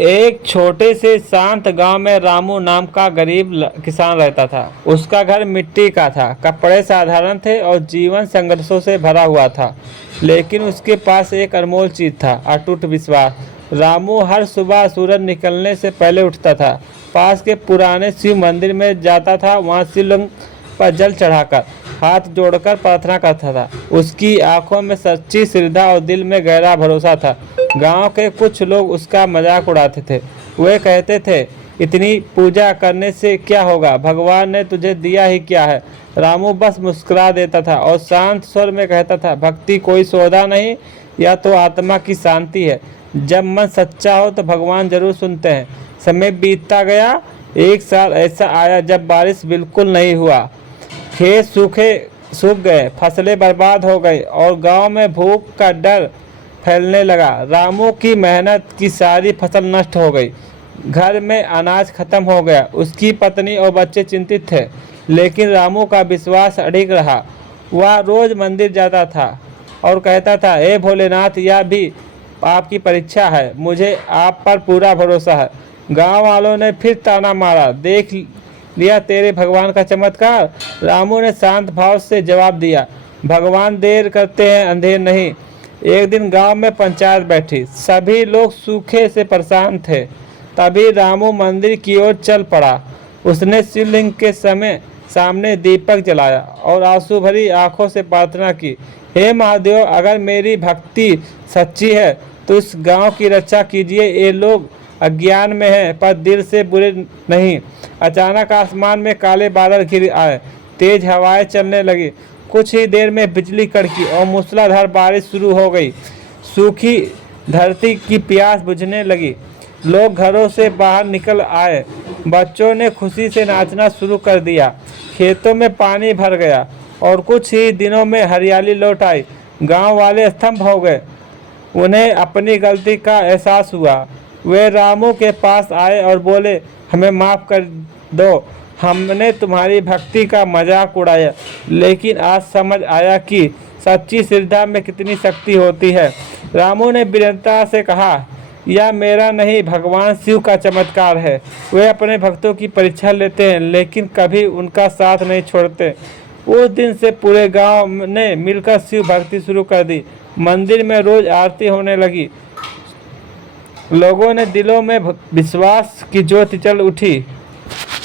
एक छोटे से शांत गांव में रामू नाम का गरीब किसान रहता था। उसका घर मिट्टी का था, कपड़े साधारण थे और जीवन संघर्षों से भरा हुआ था। लेकिन उसके पास एक अनमोल चीज था, अटूट विश्वास। रामू हर सुबह सूरज निकलने से पहले उठता था, पास के पुराने शिव मंदिर में जाता था। वहाँ शिवलिंग पर जल चढ़ाकर हाथ जोड़कर प्रार्थना करता था। उसकी आंखों में सच्ची श्रद्धा और दिल में गहरा भरोसा था। गांव के कुछ लोग उसका मजाक उड़ाते थे। वे कहते थे, इतनी पूजा करने से क्या होगा, भगवान ने तुझे दिया ही क्या है। रामू बस मुस्कुरा देता था और शांत स्वर में कहता था, भक्ति कोई सौदा नहीं, यह तो आत्मा की शांति है। जब मन सच्चा हो तो भगवान जरूर सुनते हैं। समय बीतता गया। एक साल ऐसा आया जब बारिश बिल्कुल नहीं हुआ। खेत सूख गए, फसलें बर्बाद हो गई और गांव में भूख का डर फैलने लगा। रामू की मेहनत की सारी फसल नष्ट हो गई। घर में अनाज खत्म हो गया। उसकी पत्नी और बच्चे चिंतित थे, लेकिन रामू का विश्वास अडिग रहा। वह रोज मंदिर जाता था और कहता था, हे भोलेनाथ, यह भी आपकी परीक्षा है, मुझे आप पर पूरा भरोसा है। गांव वालों ने फिर ताना मारा, देख लिया तेरे भगवान का चमत्कार। रामू ने शांत भाव से जवाब दिया, भगवान देर करते हैं, अंधेर नहीं। एक दिन गांव में पंचायत बैठी। सभी लोग सूखे से परेशान थे। तभी रामू मंदिर की ओर चल पड़ा। उसने शिवलिंग के सामने दीपक जलाया और आंसू भरी आंखों से प्रार्थना की, हे महादेव, अगर मेरी भक्ति सच्ची है तो इस गांव की रक्षा कीजिए। ये लोग अज्ञान में हैं पर दिल से बुरे नहीं। अचानक आसमान में काले बादल घिर आए, तेज हवाएं चलने लगी। कुछ ही देर में बिजली कड़की और मूसलाधार बारिश शुरू हो गई। सूखी धरती की प्यास बुझने लगी। लोग घरों से बाहर निकल आए। बच्चों ने खुशी से नाचना शुरू कर दिया। खेतों में पानी भर गया और कुछ ही दिनों में हरियाली लौट आई। गांव वाले स्तब्ध हो गए। उन्हें अपनी गलती का एहसास हुआ। वे रामू के पास आए और बोले, हमें माफ़ कर दो, हमने तुम्हारी भक्ति का मजाक उड़ाया, लेकिन आज समझ आया कि सच्ची श्रद्धा में कितनी शक्ति होती है। रामू ने विनम्रता से कहा, यह मेरा नहीं, भगवान शिव का चमत्कार है। वे अपने भक्तों की परीक्षा लेते हैं, लेकिन कभी उनका साथ नहीं छोड़ते। उस दिन से पूरे गांव ने मिलकर शिव भक्ति शुरू कर दी। मंदिर में रोज आरती होने लगी। लोगों ने दिलों में विश्वास की ज्योति जल उठी।